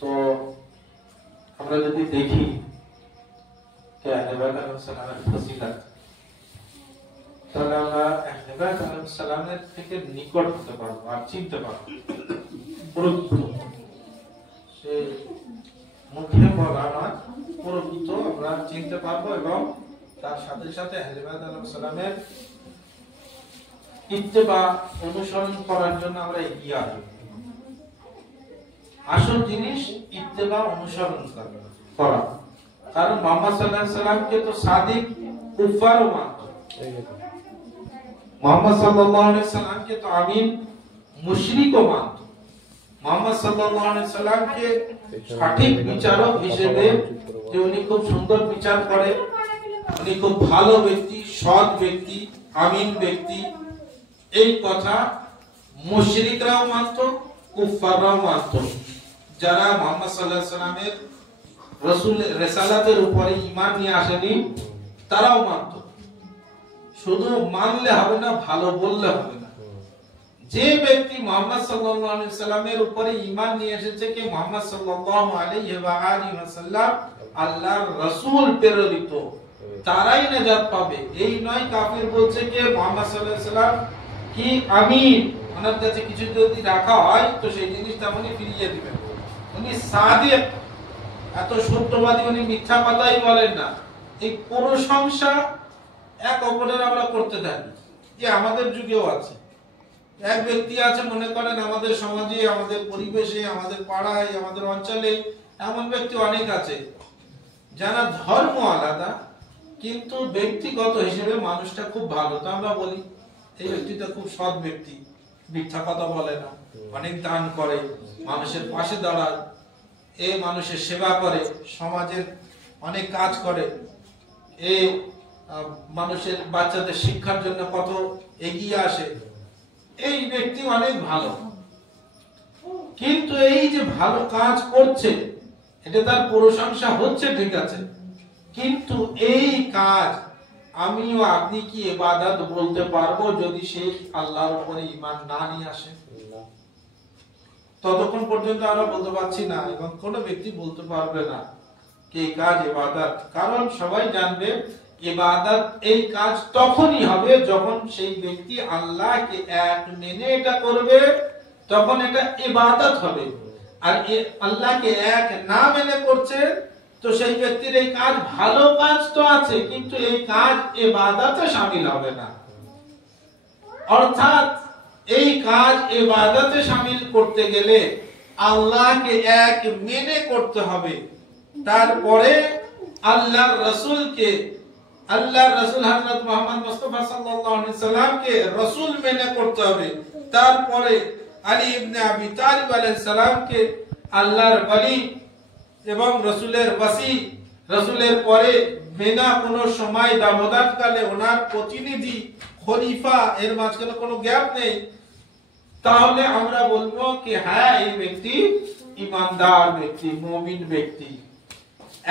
তো আমরা যদি দেখি যে আহলে বাইত আলাইহিস সালামের ফজিলত, তাহলে আমরা আহলে বাইত আলাইহিস সালামের থেকে নিকট হতে পারবো আর চিনতে পারবো। প্রকৃত সে মুখে বলা নয়, প্রকৃত আমরা চিনতে পারবো এবং তার সাথে সাথে আহলে বাইত আলাইহিস সালামের ইত্তেবা অনুসরণ করার জন্য আমরা এগিয়ে আসবো। আসল জিনিস ইত্তেবা অনুসরণ করা, কারণ মুহাম্মদ সাল্লাল্লাহু আলাইহি সাল্লামকে তো সাদিক কুফারও মানত, মুহাম্মদ সাল্লাল্লাহু আলাইহি সাল্লামকে তো আমিন মুশরিকও মানত। মুহাম্মদ সাল্লাল্লাহু আলাইহি সাল্লামকে সঠিক বিচারক হিসেবে যে উনি খুব সুন্দর বিচার করে, উনি খুব ভালো ব্যক্তি, সৎ ব্যক্তি, আমিন ব্যক্তি, এই কথা মুশরিকরাও মানত, কুফাররাও মানত। যারা মুহাম্মদ সাল্লাল্লাহু আলাইহি সাল্লামের রাসূল রিসালাতের উপরে ঈমান নিয়ে আসেনি তারাও মানত। শুধু মানলে হবে না, ভালো বললে হবে না। যে ব্যক্তি মুহাম্মদ সাল্লাল্লাহু আলাইহি সাল্লামের উপরে ঈমান নিয়ে এসেছে যে মুহাম্মদ সাল্লাল্লাহু আলাইহি ওয়া আলিহি ওয়াসাল্লাম আল্লাহর রাসূল প্রেরিত, তারাই নাজাত পাবে। এই নয় কাফির বলছে যে মুহাম্মদ সাল্লাল্লাহু আলাইহি সাল্লাম কি আমিন, ওনার কাছে কিছু যদি রাখা হয় তো সেই জিনিসটা উনি ফিরিয়ে দিবেন। উনি সাদিক, এত সত্যবাদী, উনি মিথ্যা কথাই বলেন না। এই প্রশংসা এক অপরের আমরা করতে থাকি, যে আমাদের যুগেও আছে। এক ব্যক্তি আছে, মনে করেন আমাদের সমাজে, আমাদের পরিবেশে, আমাদের পাড়ায়, আমাদের অঞ্চলে এমন ব্যক্তি অনেক আছে যারা ধর্ম আলাদা কিন্তু ব্যক্তিগত হিসেবে মানুষটা খুব ভালো। তো আমরা বলি এই ব্যক্তিটা খুব সৎ ব্যক্তি, মিথ্যা কথা বলে না, অনেক দান করে, মানুষের পাশে দাঁড়ায়, এ মানুষের সেবা করে, সমাজের অনেক কাজ করে, এ মানুষের বাচ্চাদের শিক্ষার জন্য কত এগিয়ে আসে, এই ব্যক্তি অনেক ভালো। কিন্তু এই যে ভালো কাজ করছে এটা তার প্রশংসা হচ্ছে, ঠিক আছে, কিন্তু এই কাজ আমি ও আপনি কি ইবাদত বলতে পারবো যদি সে আল্লাহর উপরে ঈমান না নিয়ে আসে? ততক্ষণ পর্যন্ত আমরা বলতে পারছি না, এবং কোন ব্যক্তি বলতে পারবে না কি এই কাজ ইবাদত। কারণ সবাই জানবে ইবাদত এই কাজ তখনই হবে যখন সেই ব্যক্তি আল্লাহকে এক মেনে এটা করবে, তখন এটা ইবাদত হবে। আর আল্লাহকে এক না মেনে করছে তো সেই ব্যক্তির এই কাজ ভালো কাজ তো আছে, কিন্তু এই কাজ ইবাদতে শামিল হবে না। অর্থাৎ এই কাজ ইবাদতে শামিল করতে গেলে আল্লাহকে এক মেনে করতে হবে। তারপরে আল্লাহর রাসূলকে, আল্লাহর রাসূল হযরত মুহাম্মদ মুস্তাফা সাল্লাল্লাহু আলাইহি সাল্লামকে রাসূল মেনে করতে হবে। তারপরে আলী ইবনে আবি তালিব আলাইহিস সালামকে আল্লাহর ওলি এবং রাসূলের ওয়াসি, রাসূলের পরে বিনা কোনো সময় ব্যবধানকালে ওনার প্রতিনিধি, খলিফা, এর মাঝখানে কোনো গ্যাপ নেই, তাহলে আমরা বলবো কি হ্যাঁ এই ব্যক্তি ঈমানদার ব্যক্তি, মুমিন ব্যক্তি।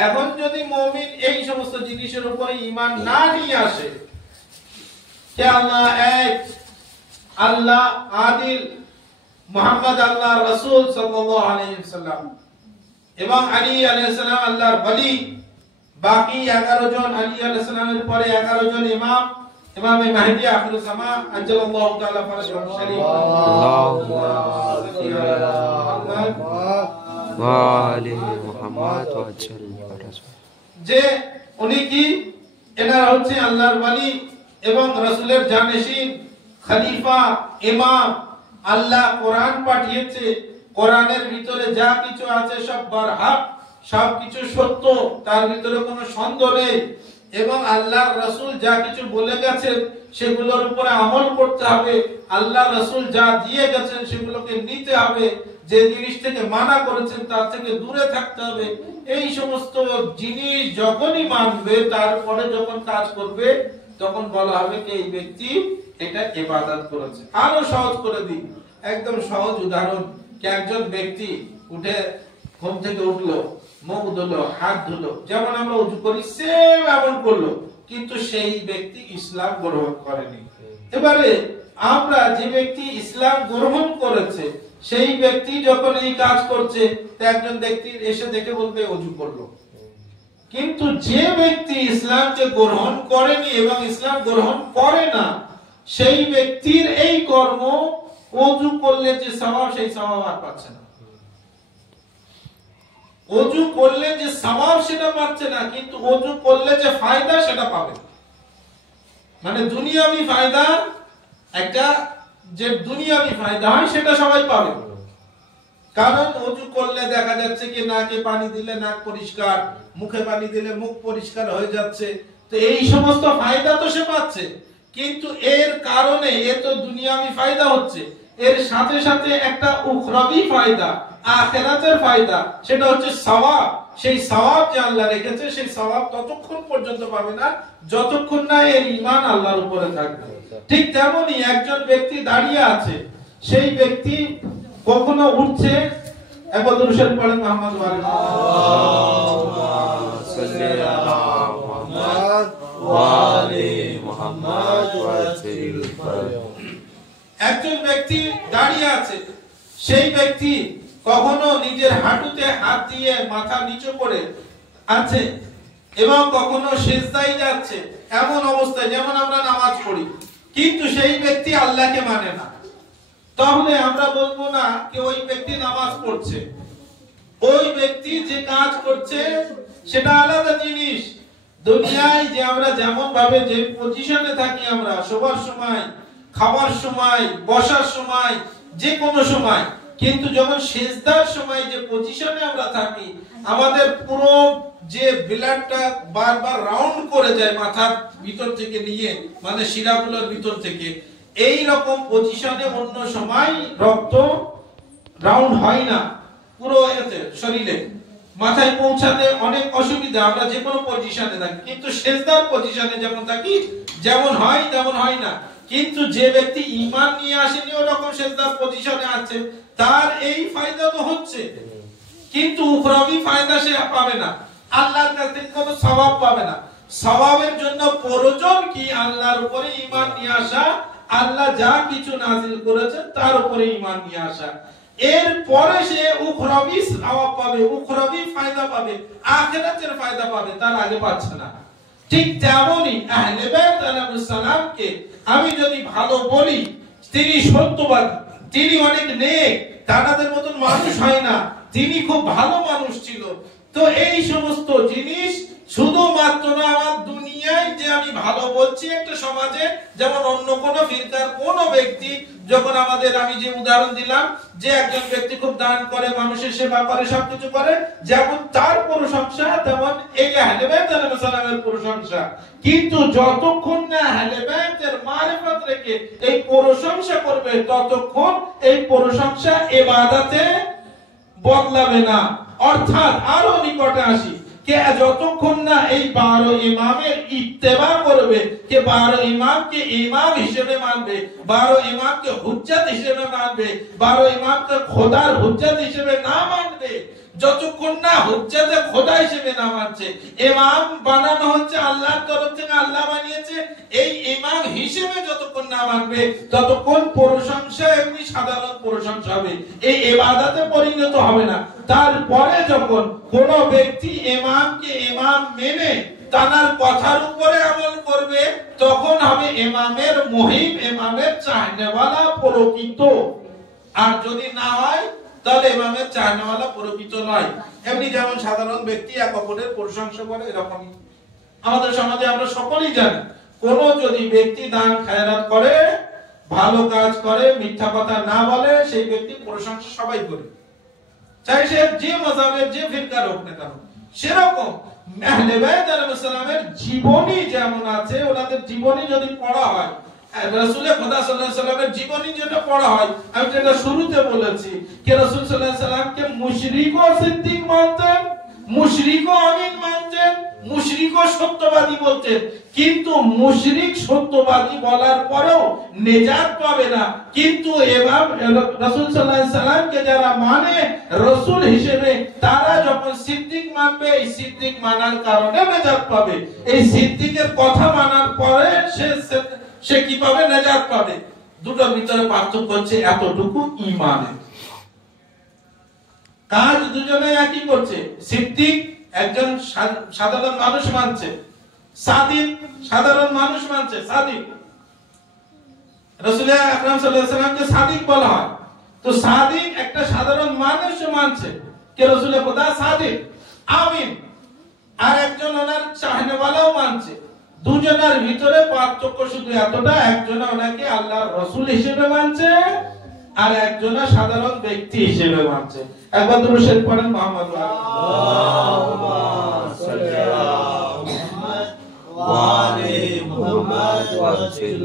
এখন যদি মুমিন এই সমস্ত জিনিসের উপরে ঈমান না নিয়ে আসে যে আল্লাহ এক, আল্লাহ আদিল, মুহাম্মদ আল্লাহর রাসূল সাল্লাল্লাহু আলাইহি ওয়াসাল্লাম এবং আলী আলাইহিস সালাম আল্লাহর ওলি, বাকি 11 জন আলী আলাইহিস সালামের পরে 11 জন ইমাম, ইমামে মাহদি আখিরুজ জামান আজ্জালাল্লাহু তাআলা ফরজুল শরীফ, আল্লাহুম্মা সাল্লি আলা মুহাম্মদ ওয়া আলি মুহাম্মদ ওয়া আজ্জাল, যে উনি কি এনারা হচ্ছে আল্লাহর ওলি এবং রাসূলের জানেশিন, খলিফা, ইমাম। আল্লাহ কোরআন পাঠিয়েছে, কোরআনের ভিতরে যা কিছু আছে সব বারহাক, সব কিছু সত্য, তার ভিতরে কোনো সন্দেহ নেই। এবং আল্লাহর রাসূল যা কিছু বলে গেছেন সেগুলোর উপরে আমল করতে হবে। আল্লাহ রাসূল যা দিয়ে গেছেন সেগুলোকে নিতে হবে, যে জিনিস থেকে মানা করেছেন তার থেকে দূরে থাকতে হবে। এই সমস্ত জিনিস যখনই মানবে, তারপরে যখন কাজ করবে, তখন বলা হবে যে এই ব্যক্তি এটা ইবাদত করেছে। আরো সহজ করে দিই, একদম সহজ উদাহরণ, যে একজন ব্যক্তি উঠে ঘুম থেকে উঠলো, মুখ ধুলো, হাত ধুলো, যেমন আমরা ওযু করি সেম এমন করলো, কিন্তু সেই ব্যক্তি ইসলাম গ্রহণ করেনি। এবারে আমরা যে ব্যক্তি ইসলাম গ্রহণ করেছে সেই ব্যক্তি যখন এই কাজ করছে, একজন ব্যক্তি এসে দেখে বলবে ওযু করলো। কিন্তু যে ব্যক্তি ইসলামকে গ্রহণ করেনি এবং ইসলাম গ্রহণ করে না, সেই ব্যক্তির এই কর্ম ওযু করলে যে সওয়াব, সেই সওয়াব আর পাচ্ছে না। ওযু করলে যে সওয়াব সেটা পাচ্ছে না, কিন্তু ওযু করলে যে ফায়দা সেটা পাবে। মানে দুনিয়াবি ফায়দা, একটা যে দুনিয়াবি ফায়দা হয় সেটা সবাই পাবে। কারণ ওযু করলে দেখা যাচ্ছে কি নাকে পানি দিলে নাক পরিষ্কার, মুখে পানি দিলে মুখ পরিষ্কার হয়ে যাচ্ছে, তো এই সমস্ত ফায়দা তো সে পাচ্ছে। কিন্তু এর কারণে এ তো দুনিয়াবি ফায়দা হচ্ছে, এর সাথে সাথে একটা উখরাবি ফায়দা, আখিরাতের ফায়দা, সেটা হচ্ছে সওয়াব। সেই সওয়াব যে আল্লাহ রেখেছে, সেই সওয়াব ততক্ষণ পর্যন্ত পাবে না যতক্ষণ না এর ঈমান আল্লাহর উপরে থাকবে। ঠিক তেমনি একজন ব্যক্তি দাঁড়িয়ে আছে, সেই ব্যক্তি কখনো উঠছে, একবার দুরূদ শরীফ পড়েন মুহাম্মদ ওয়া আলিহি সাল্লি আলা মুহাম্মদ ওয়া আলি মুহাম্মদ ওয়া সাল্লিম। একজন ব্যক্তি দাঁড়িয়ে আছে, সেই ব্যক্তি কখনো নিজের হাঁটুতে হাত দিয়ে মাথা নিচু করে আছে এবং কখনো সিজদায় যাচ্ছে, এমন অবস্থায় যেমন আমরা নামাজ পড়ি, কিন্তু সেই ব্যক্তি আল্লাহকে মানে না। তাহলে আমরা বলবো না যে ওই ব্যক্তি নামাজ পড়ছে। ওই ব্যক্তি যে কাজ করছে সেটা আলাদা জিনিস। দুনিয়ায় যে আমরা যেমন ভাবে যে পজিশনে থাকি, আমরা শোবার সময়, খাবার সময়, বসার সময়, যে কোনো সময়, কিন্তু যখন সিজদার সময় যে পজিশনে আমরা থাকি, আমাদের পুরো যে ব্লাডটা বারবার রাউন্ড করে যায় মাথার ভিতর থেকে নিয়ে, মানে শিরাগুলোর ভিতর থেকে, এই রকম পজিশনে অন্য সময় রক্ত রাউন্ড হয় না পুরো এতে শরীরে, মাথায় পৌঁছাতে অনেক অসুবিধা, আমরা যে কোনো পজিশনে থাকি। কিন্তু সিজদার পজিশনে যখন থাকি যেমন হয় তেমন হয় না। কিন্তু যে ব্যক্তি ঈমান নিয়ে আসেনি ওরকম সিজদার পজিশনে আছে, তার এই ফায়দা তো হচ্ছে, কিন্তু উখরাবি ফায়দা সে পাবে না, আল্লাহর কাছ থেকে কোনো সওয়াব পাবে না। সওয়াবের জন্য প্রয়োজন কি? আল্লাহর উপরে ঈমান নিয়ে আসা, আল্লাহ যা কিছু নাযিল করেছেন তার উপরে ঈমান নিয়ে আসা। এর পরে সে উখরাবি সওয়াব পাবে, উখরাবি ফায়দা পাবে, আখিরাতের ফায়দা পাবে, তার আগে পাচ্ছে না। ঠিক তেমনি আহলে বাইত আলাইহিস সালামকে আমি যদি ভালো বলি, তিনি সত্যবাদী, তিনি অনেক নেক, তাদের মতন মানুষ হয় না, তিনি খুব ভালো মানুষ ছিল, তো এই সমস্ত জিনিস শুধুমাত্র না আমার দুনিয়ায় যে আমি ভালো বলছি একটা সমাজে, যেমন অন্য কোন ফিরকার কোন ব্যক্তি যখন আমাদের, আমি যে উদাহরণ দিলাম যে একজন ব্যক্তি খুব দান করে, মানুষের সেবা করে, সবকিছু করে, যেমন তার প্রশংসা, তেমন এই আহলে বাইত আলাইহিস সালামের প্রশংসা। কিন্তু যতক্ষণ না আহলে বাইতের মারিফত রেখে এই প্রশংসা করবে, ততক্ষণ এই প্রশংসা ইবাদতে বদলাবে না। অর্থাৎ আরো নিকটে আসি, কে যতক্ষণ না এই 12 ইমামের ইত্তেবা করবে, কে 12 ইমামকে ইমাম হিসেবে মানবে, 12 ইমামকে হুজ্জত হিসেবে মানবে, 12 ইমামকে খোদার হুজ্জত হিসেবে না মানবে, যতক্ষণ না হুজ্জতে খোদা হিসেবে না মানছে, ইমাম বানানো হচ্ছে আল্লাহর তরফ থেকে, আল্লাহ বানিয়েছে, এই ইমাম হিসেবে যতক্ষণ না মানবে, ততক্ষণ প্রশংসা এমনি সাধারণ প্রশংসা হবে, এই ইবাদতে পরিণত হবে না। তারপরে যখন কোন ব্যক্তি ইমামকে ইমাম মেনে তার কথার উপরে আমল করবে, তখন হবে ইমামের মুহিব, ইমামের চাহনেওয়ালা, প্রকৃত। আর যদি না হয় তাহলে ইমামের চাহনেওয়ালা প্রকৃত নয়। এমনি যেমন সাধারণ ব্যক্তি এক অপরের প্রশংসা করে, এরকমই আমাদের সমাজে আমরা সকলেই জানি, কোন যদি ব্যক্তি দান খায়রাত করে, ভালো কাজ করে, মিথ্যা কথা না বলে, সেই ব্যক্তির প্রশংসা সবাই করে, চাই সে যে মাযহাবের যে ফিরকার হোক না কেন। সেরকম আহলে বাইত আলাইহিস সালামের জীবনী যেমন আছে, ওনাদের জীবনী যদি পড়া হয়, রাসূল খোদা সাল্লাল্লাহু আলাইহি সাল্লামের জীবনী যেটা পড়া হয়, আমি যেটা শুরুতে বলেছি যে রাসূল সাল্লাল্লাহু আলাইহি সাল্লামকে মুশরিক ও সিদ্দিক মানতেন, মুশরিক ও আমিন মানতেন, মুশরিক ও সত্যবাদী বলতেন, কিন্তু মুশরিক সত্যবাদী বলার পরেও নেজাত পাবে না। কিন্তু এবার রাসূল সাল্লাল্লাহু আলাইহি সাল্লামকে যারা মানে রাসূল হিসেবে, তারা যখন সিদ্দিক মানবে, এই সিদ্দিক মানার কারণে নেজাত পাবে। এই সিদ্দিকের কথা মানার পরে সে কি পাবে? নেজাত পাবে। দুটোর ভিতরে পার্থক্য হচ্ছে এতটুকু ঈমানে। কাজ দুজনে একই করছে। সিদ্দিক একজন সাধারণ মানুষ মানছে, সাদিক সাধারণ মানুষ মানছে। সাদিক রাসূল আকরাম সাল্লাল্লাহু আলাইহি ওয়াসাল্লামকে সাদিক বলা হয়, তো সাদিক একটা সাধারণ মানুষ মানছে কে রাসূলের খোদা সাদিক আমিন, আর একজন ওনার চাহনেওয়ালাও মানছে। দুজনের ভিতরে পার্থক্য শুধু এতটা, একজন ওনাকে আল্লাহর রাসূল হিসেবে মানছে আর একজন সাধারণ ব্যক্তি হিসেবে মানছে। একবার দুরূদ শরীফ পড়েন মুহাম্মদ আল্লাহুম্মা সাল্লি আলা মুহাম্মদ ওয়া আলি মুহাম্মদ ওয়াসিল।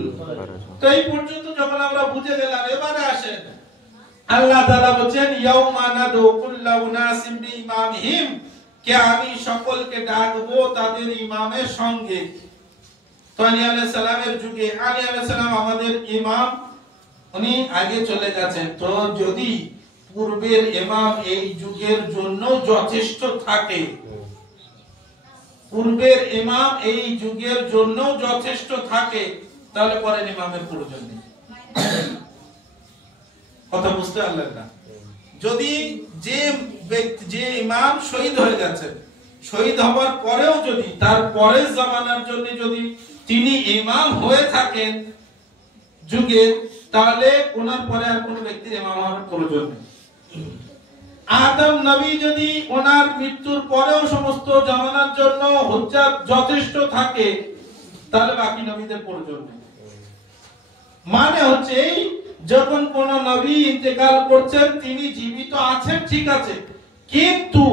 তো এই পর্যন্ত যখন আমরা বুঝে গেলাম, এবারে আসেন আল্লাহ তাআলা বলেন ইয়াউমা নাদু কুল্লু উনাসিম বিইমামিহিম, কে আমি সকলকে ডাকবো তাদের ইমামের সঙ্গে। তো আলী আলাইহিস সালামের যুগে আলী আলাইহিস সালাম আমাদের ইমাম, উনি আগে চলে গেছেন। তো যদি পূর্বের ইমাম এই যুগের জন্য যথেষ্ট থাকে, পূর্বের ইমাম এই যুগের জন্য যথেষ্ট থাকে, তাহলে পরের ইমামের প্রয়োজন নেই। কথা বুঝতে পারলেন না? যদি যে ইমাম শহীদ হয়ে গেছেন, শহীদ হওয়ার পরেও যদি তার পরের জামানার জন্য যদি তিনি ইমাম হয়ে থাকেন যুগে, তাহলে ওনার পরে আর কোনো ব্যক্তির ইমাম হওয়ার প্রয়োজন নেই। আদম নবী যদি ওনার মৃত্যুর পরেও সমস্ত জামানার জন্য হুজ্জাত যথেষ্ট থাকে, তাহলে বাকি নবীদের প্রয়োজন নেই। মানে হচ্ছে এই, যখন কোন নবী ইন্তেকাল করছেন, তিনি জীবিত আছেন ঠিক আছে, কিন্তু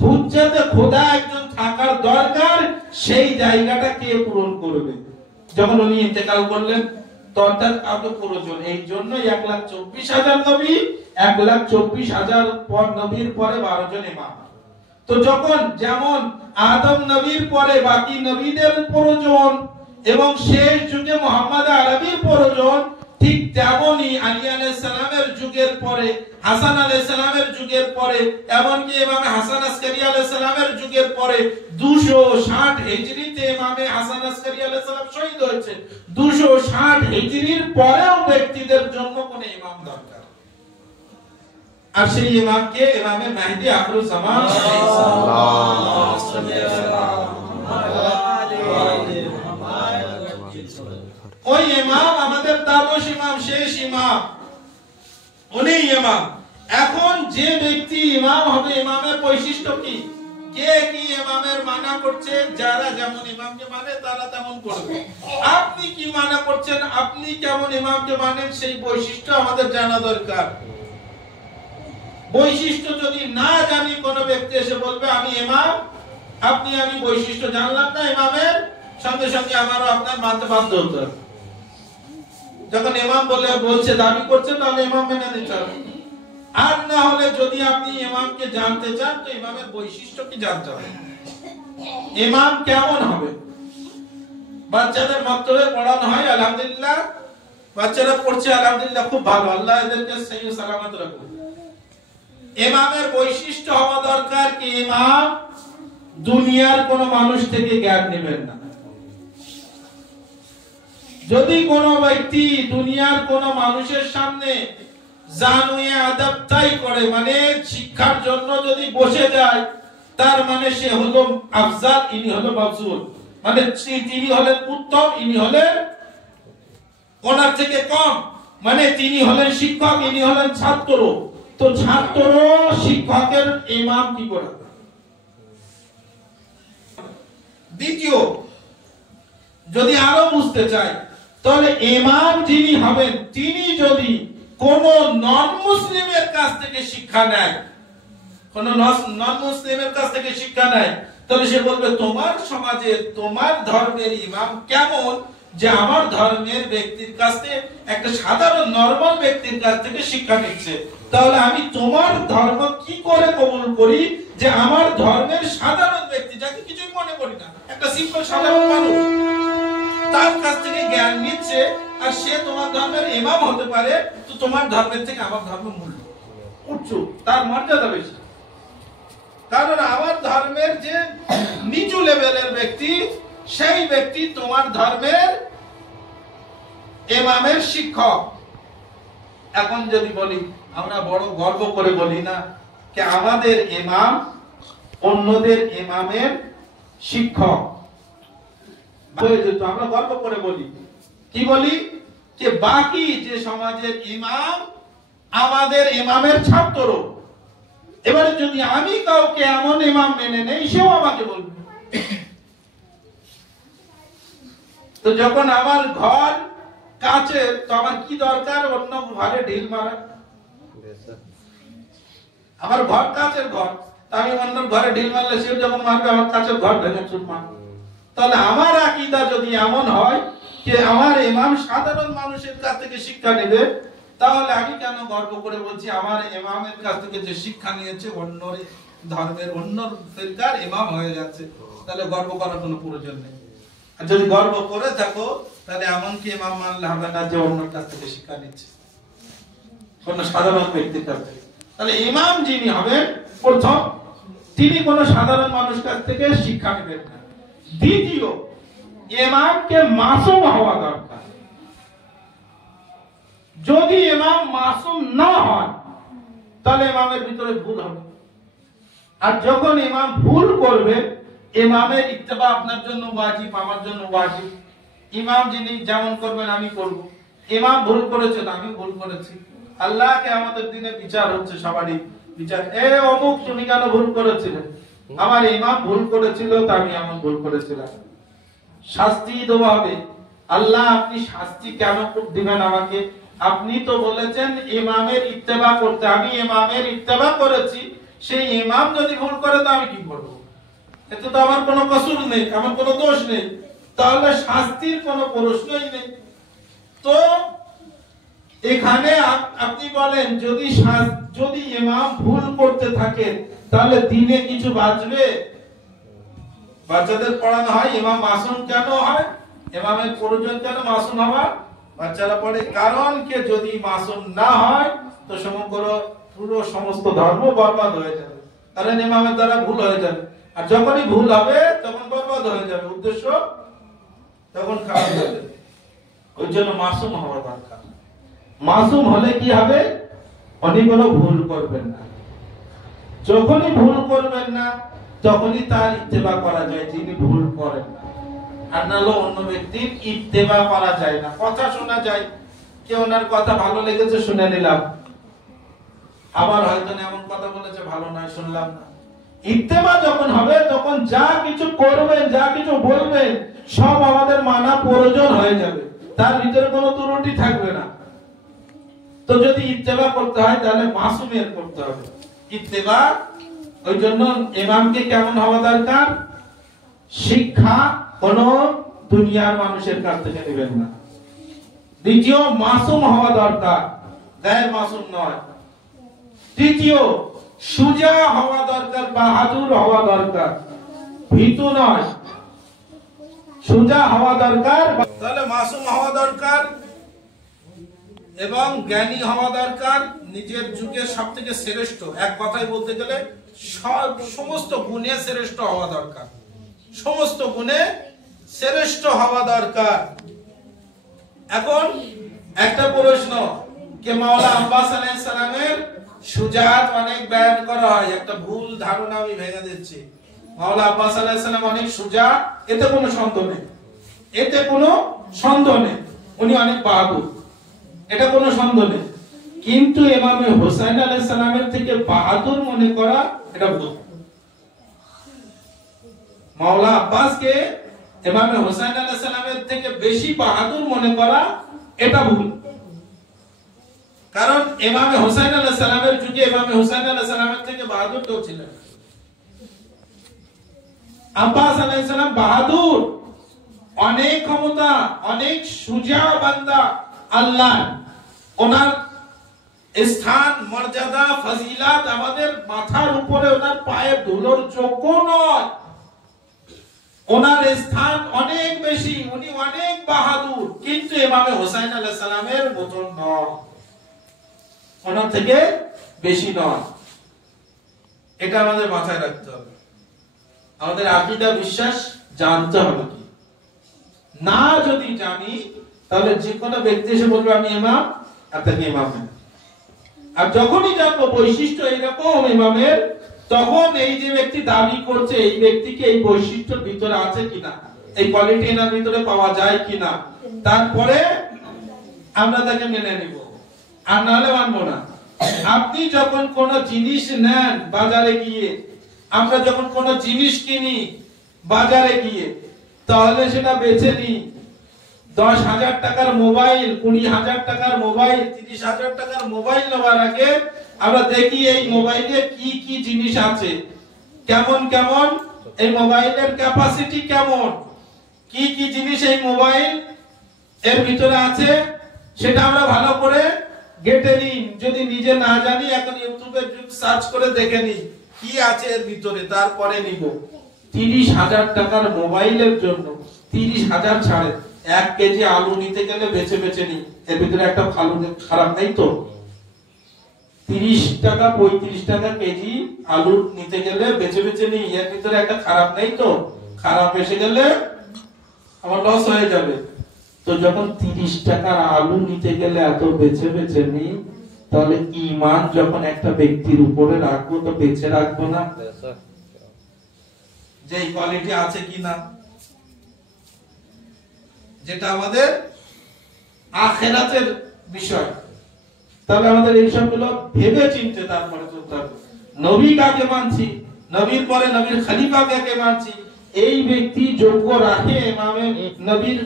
হুজ্জাতে খোদা একজন থাকার দরকার, সেই জায়গাটা কে পূরণ করবে? যখন উনি ইন্তেকাল করলেন তখন কাউকে প্রয়োজন। এই জন্য 1,24,000 নবী, 1,24,000 পর নবীর পরে 12 জন ইমাম। তো যখন যেমন আদম নবীর পরে বাকি নবীদের প্রয়োজন এবং শেষ যুগে মুহাম্মদ আরবির প্রয়োজন, ঠিক তেমনি আলী আলাইহিস সালামের যুগের পরে, হাসান আলাইহিস সালামের যুগের পরে, এমনকি ইমাম হাসান আসকারী আলাইহিস সালামের যুগের পরে 260 হিজরিতে ইমামে হাসান আসকারী আলাইহিস সালাম শহীদ হয়েছে। 260 হিজরির পরেও ব্যক্তিদের জন্য কোন ইমাম দরকার, আর সেই ইমামকে ইমামে মেহেদী আখিরুজ জামান ওই ইমাম আমাদের তাবশ ইমাম, শেষ ইমাম, উনি ইমাম। এখন যে ব্যক্তি ইমাম হবে, ইমামের বৈশিষ্ট্য কি? কে কি ইমামের মানা করছে? যারা যেমন ইমামকে মানে তারা তেমন করবে। আপনি কি মানা করছেন, আপনি কেমন ইমামকে মানেন, সেই বৈশিষ্ট্য আমাদের জানা দরকার। বৈশিষ্ট্য যদি না জানি, কোন ব্যক্তি এসে বলবে আমি ইমাম, আপনি আমি বৈশিষ্ট্য জানলাম না ইমামের, সঙ্গে সঙ্গে আমারও আপনার মানতে বাধ্য হতে হবে। যখন ইমাম বলছে দাবি করছে, তাহলে ইমাম মেনে নিতে হবে। আর না হলে যদি আপনি ইমামকে জানতে চান, তো ইমামের বৈশিষ্ট্য কি জানতে হবে, ইমাম কেমন হবে। বাচ্চাদের মাত্রে পড়ানো হয়, আলহামদুলিল্লাহ বাচ্চারা পড়ছে, আলহামদুলিল্লাহ খুব ভালো, আল্লাহ এদেরকে সহি সালামত রাখুন। ইমামের বৈশিষ্ট্য হওয়া দরকার কি ইমাম দুনিয়ার কোন মানুষ থেকে জ্ঞান নেবেন না। যদি কোন ব্যক্তি দুনিয়ার কোন মানুষের সামনে জানুয়ে আদব তাই করে, মানে শিক্ষার জন্য যদি বসে যায়, তার মানে সে হলো আফজাল, ইনি হলো মাফজুল, মানে তিনি হলেন উত্তম, ইনি হলেন ওনার থেকে কম, মানে তিনি হলেন শিক্ষক, ইনি হলেন ছাত্র। তো ছাত্র শিক্ষকের ইমাম কি করে? দ্বিতীয়, যদি আরো বুঝতে চাই, তাহলে ইমাম যিনি হবেন, তিনি যদি কোন নন মুসলিমের কাছ থেকে শিক্ষা নেয়, কোন নন মুসলিমের কাছ থেকে শিক্ষা নেয়, তাহলে সে বলবে তোমার সমাজে তোমার ধর্মের ইমাম কেমন, যে আমার ধর্মের ব্যক্তির কাছ থেকে, একটা সাধারণ নরমাল ব্যক্তির কাছ থেকে শিক্ষা নিচ্ছে। তাহলে আমি তোমার ধর্ম কি করে কবুল করি, যে আমার ধর্মের সাধারণ ব্যক্তি, যাকে কিছুই মনে করি না, একটা সিম্পল সাধারণ মানুষ, তার কাছ থেকে জ্ঞান নিচ্ছে, আর সে তোমার ধর্মের ইমাম হতে পারে, তো তোমার ধর্মের থেকে আমার ধর্ম মূল্য উচ্চ, তার মর্যাদা বেশি। কারণ আমার ধর্মের যে নিচু লেভেলের ব্যক্তি, সেই ব্যক্তি তোমার ধর্মের ইমামের শিক্ষক। এখন যদি বলি, আমরা বড় গর্ব করে বলি না, যে আমাদের ইমাম অন্যদের ইমামের শিক্ষক। আমরা গর্ব করে বলি, কি বলি, যে বাকি যে সমাজের ইমাম আমাদের ইমামের ছাত্র। এবারে যদি আমি কাউকে এমন ইমাম মেনে নেই, সেও আমাকে বলবে। তো যখন আমার ঘর কাছে, তো আমার কি দরকার অন্য ঘরে ঢিল মারা? আমার ঘর কাছের ঘর, আমি অন্য ঘরে ঢিল মারলে সেও যখন মারবে আমার কাছের ঘর ভেঙে চুর মারবে। তাহলে আমার আকীদা যদি এমন হয় যে আমার ইমাম সাধারণ মানুষের কাছ থেকে শিক্ষা নেবে, তাহলে আমি কেন গর্ব করে বলছি আমার ইমামের কাছ থেকে যে শিক্ষা নিয়েছে অন্য ধর্মের অন্য ফিরকার ইমাম হয়ে যাচ্ছে? তাহলে গর্ব করার কোনো প্রয়োজন নেই। আর যদি গর্ব করে থাকো, তাহলে এমন কি ইমাম মানলে হবে না যে অন্যর কাছ থেকে শিক্ষা নিচ্ছে, কোন সাধারণ ব্যক্তির কাছ থেকে? তাহলে ইমাম যিনি হবেন প্রথম, তিনি কোন সাধারণ মানুষ কাছ থেকে শিক্ষা নেবেন না। দ্বিতীয়, ইমামকে মাসুম হওয়া দরকার। যদি ইমাম মাসুম না হয়, তাহলে ইমামের ভিতরে ভুল হবে। আর যখন ইমাম ভুল করবে, ইমামের ইত্তেবা আপনার জন্য ওয়াজিব, আমার জন্য ওয়াজিব। ইমাম যিনি যেমন করবেন আমি করব। ইমাম ভুল করেছেন, আমি ভুল করেছি। আল্লাহকে আমাদের দিনে বিচার হচ্ছে, সবারই বিচার। এ অমুক তুমি কেন ভুল করেছিলে? আমার ইমাম ভুল করেছিল, তা আমি এমন ভুল করেছিলাম, শাস্তি দেওয়া হবে। আল্লাহ আপনি শাস্তি কেন দিবেন আমাকে? আপনি তো বলেছেন ইমামের ইত্তেবা করতে, আমি ইমামের ইত্তেবা করেছি। সেই ইমাম যদি ভুল করে, তো আমি কি করব? এতে তো আমার কোনো কসুর নেই, আমার কোনো দোষ নেই, তাহলে শাস্তির কোনো প্রশ্নই নেই। তো এখানে আপনি বলেন যদি ইমাম ভুল করতে থাকে, তাহলে দিনে কিছু বাঁচবে? বাচ্চাদের পড়ানো হয় ইমাম মাসুম কেন হয়, ইমামের প্রয়োজন কেন মাসুম হওয়া? বাচ্চারা পড়ে কারণ কে যদি মাসুম না হয়, তো পুরো সমস্ত ধর্ম বরবাদ হয়ে যাবে, কারণ ইমামের দ্বারা ভুল হয়ে যাবে। আর যখনই ভুল হবে, তখন বরবাদ হয়ে যাবে, উদ্দেশ্য তখন খারাপ হবে। ওই জন্য মাসুম হওয়া দরকার। মাসুম হলে কি হবে? উনি কোনো ভুল করবেন না। যখনই ভুল করবেন না, তখনই তার ইত্তেবা করা যায়, যিনি ভুল করেন না। আর নাহলে অন্য ব্যক্তির ইত্তেবা করা যায় না। কথা শোনা যায়, কেউ ওনার কথা ভালো লেগেছে শুনে নিলাম, আবার হয়তো এমন কথা বলেছে ভালো নয়, শুনলাম না। ইত্তেবা যখন হবে, তখন যা কিছু করবেন, যা কিছু বলবেন, সব আমাদের মানা প্রয়োজন হয়ে যাবে, তার ভিতরে কোনো ত্রুটি থাকবে না। তো যদি ইত্তেবা করতে হয়, তাহলে মাসুমের করতে হবে ইত্তেবা। ওই জন্য ইমামকে কেমন হওয়া দরকার? শিক্ষা কোন দুনিয়ার মানুষের কাছ থেকে নেবেন না। দ্বিতীয়, মাসুম হওয়া দরকার, গায়ের মাসুম নয়। তৃতীয়, সুজা হওয়া দরকার, বাহাদুর হওয়া দরকার, ভীতু নয়, সুজা হওয়া দরকার। তাহলে মাসুম হওয়া দরকার এবং জ্ঞানী হওয়া দরকার, নিজের যুগের সব থেকে শ্রেষ্ঠ, এক কথায় বলতে গেলে সমস্ত গুণে শ্রেষ্ঠ হওয়া দরকার, সমস্ত গুণে শ্রেষ্ঠ হওয়া দরকার। এখন একটা প্রশ্ন, কে মাওলা আব্বাস আলাইহিস সালামের সুজাত অনেক বয়ান করা হয়, একটা ভুল ধারণা আমি ভেঙে দিচ্ছি। মাওলা আব্বাস আলাইহিস সালাম অনেক সুজা, এতে কোনো সন্দেহ নেই, এতে কোনো সন্দেহ নেই, উনি অনেক বাহাদুর, এটা কোনো সন্দেহ নেই। কিন্তু ইমামে হোসেন আলাইহিস সালামের থেকে বাহাদুর মনে করা, এটা ভুল। মাওলা আব্বাসকে ইমামে হোসেন আলাইহিস সালামের থেকে বেশি বাহাদুর মনে করা, এটা ভুল। কারণ ইমামে হোসেন আলাইহিস সালামের যুগে ইমামে হোসেন আলাইহিস সালামের থেকে বাহাদুর কেউ ছিলেন। আব্বাস আলাইহিস সালাম বাহাদুর, অনেক ক্ষমতা, অনেক সুজা বান্দা আল্লাহ। ওনার স্থান, মর্যাদা, ফজিলাত আমাদের মাথার উপরে ওনার পায়ের ধুলোর যোগ্য নয়। ওনার স্থান অনেক বেশি, উনি অনেক বাহাদুর, কিন্তু ইমামে হোসেন আলাইহিস সালামের মতন নয়, ওনার থেকে বেশি নয়। এটা আমাদের মাথায় রাখতে হবে। আমাদের আকীদা, বিশ্বাস জানতে হবে। কি না যদি জানি, তাহলে যে কোনো ব্যক্তি এসে বলবে আমি ইমাম, আর তাকে ইমাম আর যখনই জানবো বৈশিষ্ট্য এরকম ইমামের, তখন এই যে ব্যক্তি দাবি করছে এই ব্যক্তিকে এই বৈশিষ্ট্যের ভিতরে আছে কিনা, এই কোয়ালিটি এর ভিতরে পাওয়া যায় কিনা, তারপরে আমরা তাকে মেনে নিব, আর নাহলে মানবো না। আপনি যখন কোন জিনিস নেন বাজারে গিয়ে, আমরা যখন কোন জিনিস কিনি বাজারে গিয়ে, তাহলে সেটা বেছে নিই 10,000 টাকার মোবাইল, 20,000 টাকার মোবাইল, 30,000 টাকার মোবাইল নেওয়ার আগে আমরা দেখি এই মোবাইলে কি কি জিনিস আছে, কেমন কেমন এই মোবাইলের ক্যাপাসিটি কেমন, কি কি জিনিস এই মোবাইল এর ভিতরে আছে, সেটা আমরা ভালো করে ঘেঁটে নিই। যদি নিজে না জানি, এখন ইউটিউবে সার্চ করে দেখে নিই কি আছে এর ভিতরে, তারপরে নিব। 30,000 টাকার মোবাইলের জন্য 30,000 ছাড়ে 1 কেজি আলু নিতে গেলে বেছে বেছে নিই, এর ভিতরে একটা ভালো খারাপ নেই তো। 30 টাকা 35 টাকা কেজি আলু নিতে গেলে বেছে বেছে নিই, এর ভিতরে একটা খারাপ নেই তো। খারাপ এসে গেলে আমার লস হয়ে যাবে। তো যখন 30 টাকার আলু নিতে গেলে এত বেছে বেছে নিই, তাহলে ঈমান যখন একটা ব্যক্তির উপরে রাখবো, তো বেছে রাখবো না যে এই কোয়ালিটি আছে কিনা, যেটা আমাদের আখিরাতের বিষয়। তাহলে আমাদের এই সবগুলো ভেবে চিন্তে তারপরে চলতে হবে। নবী কাকে মানছি, নবীর পরে নবীর খলিফা কাকে মানছি, এই ব্যক্তি যোগ্য রাখে ইমামের, নবীর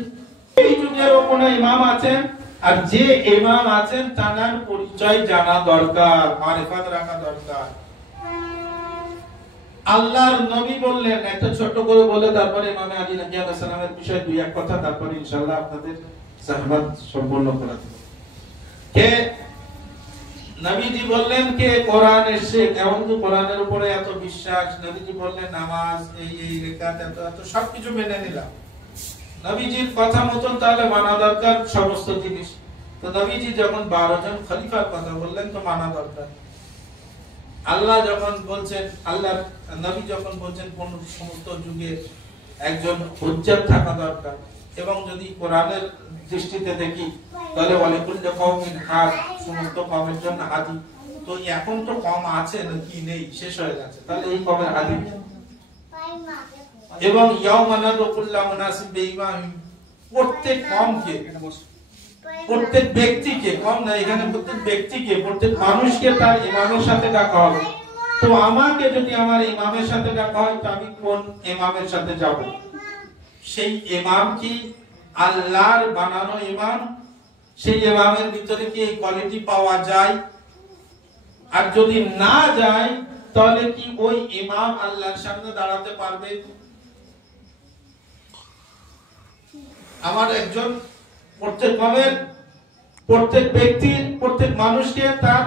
এই যুগের কোন ইমাম আছেন, আর যে ইমাম আছেন তার পরিচয় জানা দরকার, মারিফাত রাখা দরকার। আল্লাহর নবী বললেন, একটা ছোট করে বলে তারপরে ইমামে আলী রাদিয়াল্লাহু সালামের বিষয়ে দুই এক কথা, তারপরে ইনশাআল্লাহ আপনাদের সাহাবাত সম্পূর্ণ করা হবে। কে নবীজি বললেন কে কোরআনের শেখ, এমন তো কোরআনের উপরে এত বিশ্বাস, নবীজি বললেন নামাজ এই রেকাত এত সবকিছু মেনে নিলাম, নবীজির কথা মতন তাহলে মানা দরকার সমস্ত জিনিস। তো নবীজি যখন 12 জন খলিফার কথা বললেন, তো মানা দরকার। আল্লাহ যখন বলছেন, আল্লাহর নবী যখন বলছেন কোন সমস্ত যুগে একজন হুজ্জত থাকা দরকার, এবং যদি কোরআনের দৃষ্টিতে দেখি তাহলে ওয়ালিকুল্লি কওমিন হাদ, সমস্ত কওমের জন্য হাদি। তো এখন তো কম আছে নাকি নেই, শেষ হয়ে গেছে, তাহলে এই কওমের হাদি। এবং ইয়াউমা নাদকুল্লা মুনাসিব বিইমামিন, প্রত্যেক কওমকে, প্রত্যেক ব্যক্তিকে, কম না এখানে, প্রত্যেক ব্যক্তিকে, প্রত্যেক মানুষকে তার ইমামের সাথে ডাকা হবে। তো আমাকে যদি আমার ইমামের সাথে ডাকা হয়, তো আমি কোন ইমামের সাথে যাব? সেই ইমাম কি আল্লাহর বানানো ইমাম? সেই ইমামের ভিতরে কি এই কোয়ালিটি পাওয়া যায়? আর যদি না যায়, তাহলে কি ওই ইমাম আল্লাহর সামনে দাঁড়াতে পারবে? আমার একজন প্রত্যেক কওমের, প্রত্যেক ব্যক্তির, প্রত্যেক মানুষকে তার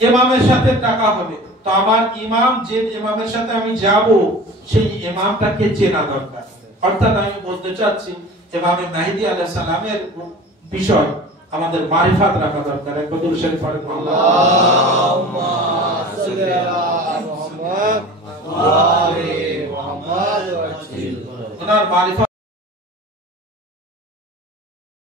ইমামের সাথে ডাকা হবে। তো আমার ইমাম, যে ইমামের সাথে আমি যাব, সেই ইমামটাকে চেনা দরকার। অর্থাৎ আমি বলতে চাচ্ছি, ইমামে মেহেদী আলাইহিস সালামের বিষয় আমাদের মারিফাত রাখা দরকার। একবার দুরূদ শরীফ পড়েন। আল্লাহুম্মা